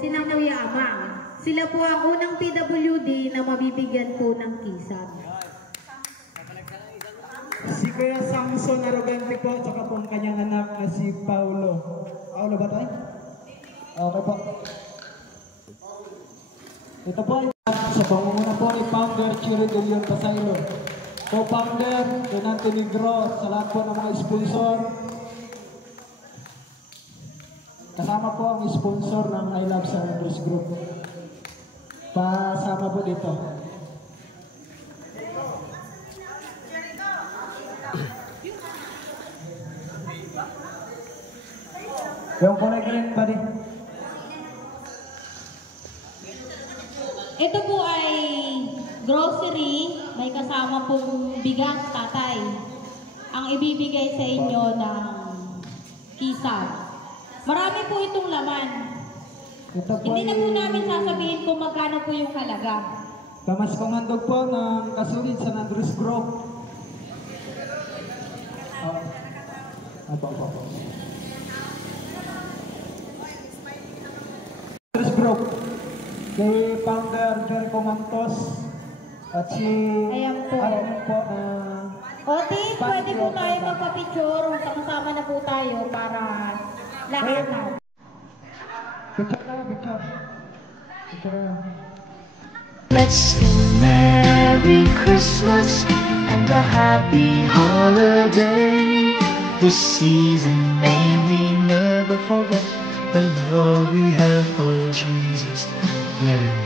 sina Kuya Amang. Sila po ang unang PWD na mabibigyan po ng kisam. Si Kuya Samson Arrogante po, tsaka po ang kanyang anak na si Paulo. Paulo ba tayo? Okay po. Ito po ay sa pangunguna po ni Founder Chiri de Leon Pasaylo. Co-founder, Donante Negro, sa lahat po ng mga sponsor. Kasama po ang sponsor ng I Love Surrenders Group. Pasama po dito. Yung kulay green ba din? Ito po ay grocery, may kasama pong bigas, tatay. Ang ibibigay sa inyo ng kisam. Marami po itong laman. Hindi na po namin sasabihin kung magkano po yung halaga. Pamaskong handog po ng kasulid sa Andres Group. Andres Group. Kay Founder Jericho Mantos at si Ayan po. Armin po na Oti, pwede po tayo magpa-picture. Sama-sama na po tayo para lahat na. picture na, picture. Let's sing Merry Christmas and a Happy Holiday. This season may we never forget the love we have for Jesus. Merry